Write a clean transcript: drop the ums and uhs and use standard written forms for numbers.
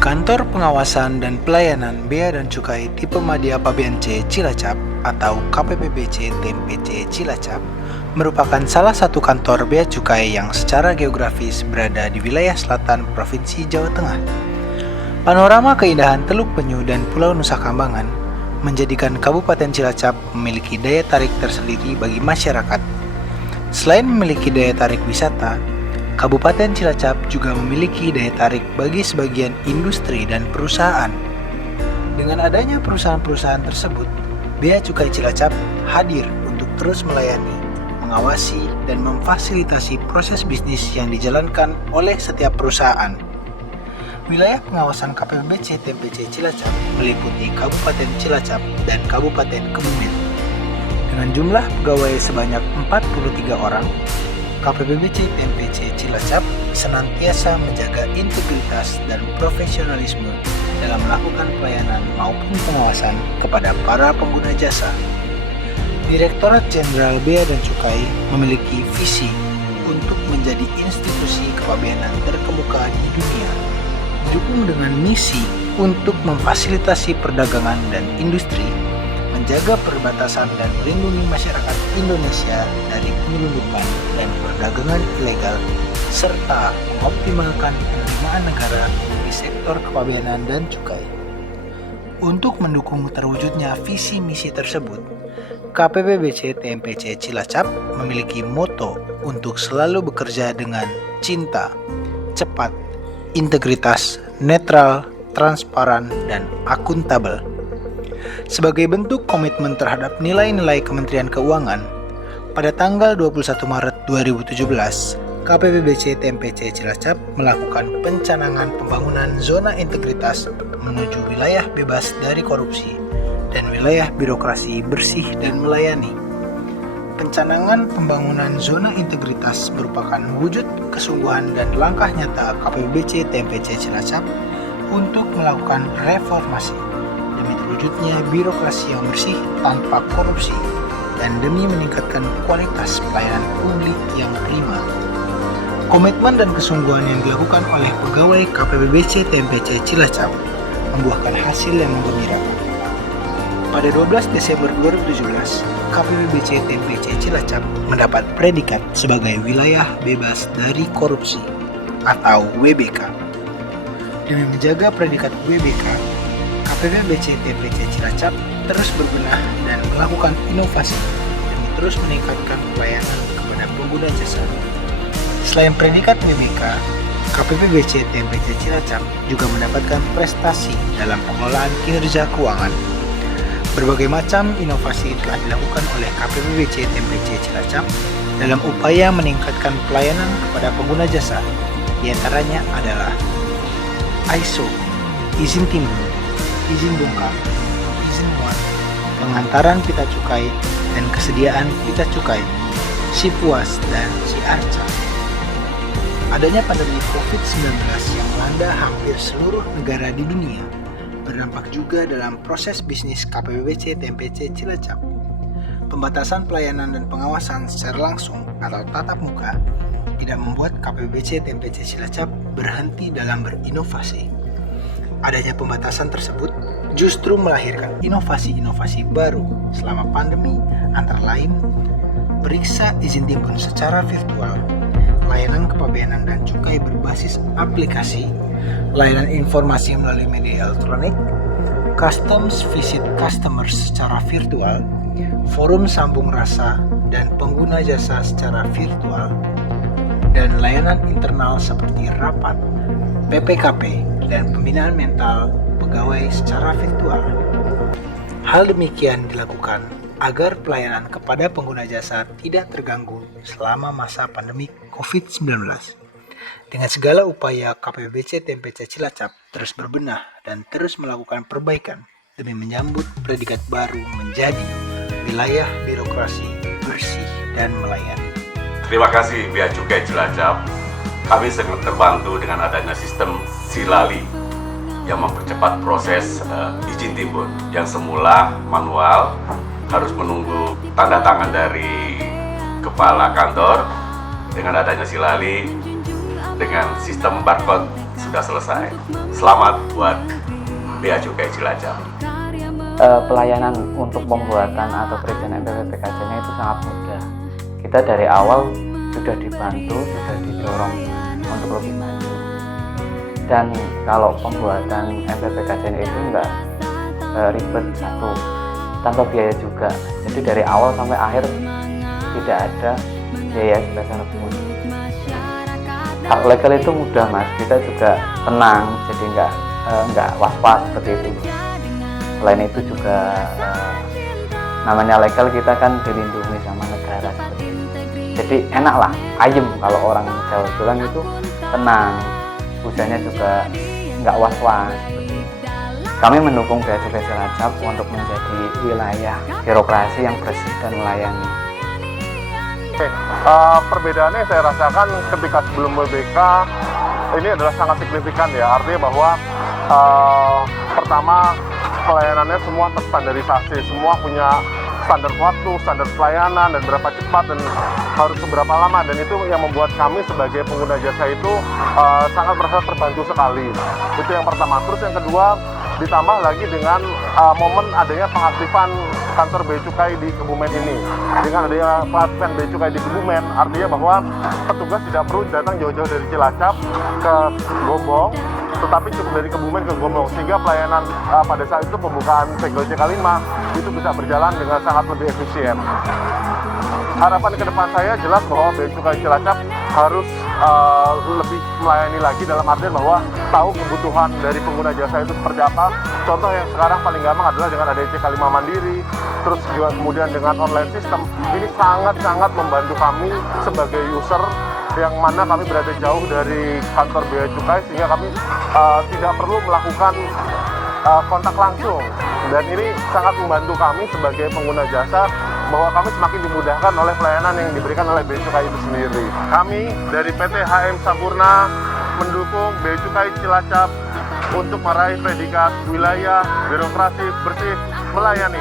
Kantor Pengawasan dan Pelayanan Bea dan Cukai Tipe Madya Pabean C Cilacap atau KPPBC TMPC Cilacap merupakan salah satu kantor bea cukai yang secara geografis berada di wilayah selatan Provinsi Jawa Tengah. Panorama keindahan Teluk Penyu dan Pulau Nusa Kambangan menjadikan Kabupaten Cilacap memiliki daya tarik tersendiri bagi masyarakat. Selain memiliki daya tarik wisata, Kabupaten Cilacap juga memiliki daya tarik bagi sebagian industri dan perusahaan. Dengan adanya perusahaan-perusahaan tersebut, Bea Cukai Cilacap hadir untuk terus melayani, mengawasi, dan memfasilitasi proses bisnis yang dijalankan oleh setiap perusahaan. Wilayah pengawasan KPPBC TMPC Cilacap meliputi Kabupaten Cilacap dan Kabupaten Kebumen. Dengan jumlah pegawai sebanyak 43 orang, KPPBC TMPC Cilacap senantiasa menjaga integritas dan profesionalisme dalam melakukan pelayanan maupun pengawasan kepada para pengguna jasa. Direktorat Jenderal Bea dan Cukai memiliki visi untuk menjadi institusi kepabeanan terkemuka di dunia, didukung dengan misi untuk memfasilitasi perdagangan dan industri, menjaga perbatasan dan melindungi masyarakat Indonesia dari penyelundupan dan perdagangan ilegal, serta mengoptimalkan penerimaan negara di sektor kepabeanan dan cukai. Untuk mendukung terwujudnya visi misi tersebut, KPPBC TMPC Cilacap memiliki moto untuk selalu bekerja dengan cinta, cepat, integritas, netral, transparan, dan akuntabel. Sebagai bentuk komitmen terhadap nilai-nilai Kementerian Keuangan, pada tanggal 21 Maret 2017, KPPBC TMPC Cilacap melakukan pencanangan pembangunan zona integritas menuju wilayah bebas dari korupsi dan wilayah birokrasi bersih dan melayani. Pencanangan pembangunan zona integritas merupakan wujud kesungguhan dan langkah nyata KPPBC TMPC Cilacap untuk melakukan reformasi demi terwujudnya birokrasi yang bersih tanpa korupsi dan demi meningkatkan kualitas pelayanan publik yang prima. Komitmen dan kesungguhan yang dilakukan oleh pegawai KPPBC TMPC Cilacap membuahkan hasil yang menggembirakan. Pada 12 Desember 2017, KPPBC TMPC Cilacap mendapat predikat sebagai wilayah bebas dari korupsi atau WBK. Demi menjaga predikat WBK, KPPBC TMPC Cilacap terus berbenah dan melakukan inovasi demi terus meningkatkan pelayanan kepada pengguna jasa. Selain predikat WBK, KPPBC TMPC Cilacap juga mendapatkan prestasi dalam pengelolaan kinerja keuangan. Berbagai macam inovasi telah dilakukan oleh KPPBC TMPC Cilacap dalam upaya meningkatkan pelayanan kepada pengguna jasa. Di antaranya adalah ISO, izin timbul, izin bongkar, izin muat, pengantaran pita cukai, dan kesediaan pita cukai, SIPUAS, dan SIARCA. Adanya pandemi COVID-19 yang melanda hampir seluruh negara di dunia berdampak juga dalam proses bisnis KPPBC TMPC Cilacap. Pembatasan pelayanan dan pengawasan secara langsung atau tatap muka tidak membuat KPPBC TMPC Cilacap berhenti dalam berinovasi. Adanya pembatasan tersebut justru melahirkan inovasi-inovasi baru selama pandemi, antara lain periksa izin timbun secara virtual, layanan kepabeanan dan cukai berbasis aplikasi, layanan informasi melalui media elektronik, customs visit customers secara virtual, forum sambung rasa dan pengguna jasa secara virtual, dan layanan internal seperti rapat, PPKP, dan pembinaan mental pegawai secara virtual. Hal demikian dilakukan agar pelayanan kepada pengguna jasa tidak terganggu selama masa pandemi COVID-19. Dengan segala upaya, KPPBC TMPC Cilacap terus berbenah dan terus melakukan perbaikan demi menyambut predikat baru menjadi wilayah birokrasi bersih dan melayani. Terima kasih Bea Cukai Cilacap. Kami sangat terbantu dengan adanya sistem Silali yang mempercepat proses izin timbun yang semula manual harus menunggu tanda tangan dari kepala kantor. Dengan adanya Silali dengan sistem barcode sudah selesai. Selamat buat Bea Cukai Cilacap. Pelayanan untuk pembuatan atau perizinan MPPBKC-nya itu sangat mudah. Kita dari awal sudah dibantu, sudah didorong untuk lebih maju. Dan kalau pembuatan MPPBKC itu enggak ribet, satu, tanpa biaya juga. Jadi dari awal sampai akhir tidak ada biaya sebesar pun. Hak legal itu mudah mas, kita juga tenang, jadi nggak was-was seperti itu. Selain itu juga namanya legal, kita kan dilindungi sama negara seperti itu. Jadi enak lah, ayem, kalau orang Jawa bilang itu tenang, usahanya juga nggak was-was. Kami mendukung Bea Cukai Cilacap untuk menjadi wilayah birokrasi yang bersih dan melayani. Perbedaannya saya rasakan ketika sebelum BBK ini adalah sangat signifikan ya, artinya bahwa pertama pelayanannya semua terstandarisasi, semua punya standar waktu, standar pelayanan, dan berapa cepat dan harus seberapa lama, dan itu yang membuat kami sebagai pengguna jasa itu sangat merasa terbantu sekali. Itu yang pertama. Terus yang kedua, ditambah lagi dengan momen adanya pengaktifan kantor Bea Cukai di Kebumen ini. Dengan adanya pengaktifan Bea Cukai di Kebumen, artinya bahwa petugas tidak perlu datang jauh-jauh dari Cilacap ke Gombong, tetapi cukup dari Kebumen ke Gombong, sehingga pelayanan pada saat itu pembukaan segel CK5 itu bisa berjalan dengan sangat lebih efisien. Harapan ke depan saya jelas bahwa Bea Cukai Cilacap harus lebih melayani lagi, dalam artian bahwa tahu kebutuhan dari pengguna jasa itu seperti apa. Contoh yang sekarang paling gampang adalah dengan adanya CK5 mandiri, terus juga kemudian dengan online system. Ini sangat-sangat membantu kami sebagai user yang mana kami berada jauh dari kantor Bea Cukai, sehingga kami tidak perlu melakukan kontak langsung, dan ini sangat membantu kami sebagai pengguna jasa bahwa kami semakin dimudahkan oleh pelayanan yang diberikan oleh Bea Cukai itu sendiri. Kami dari PT HM Sampurna mendukung Bea Cukai Cilacap untuk meraih predikat wilayah birokrasi bersih melayani.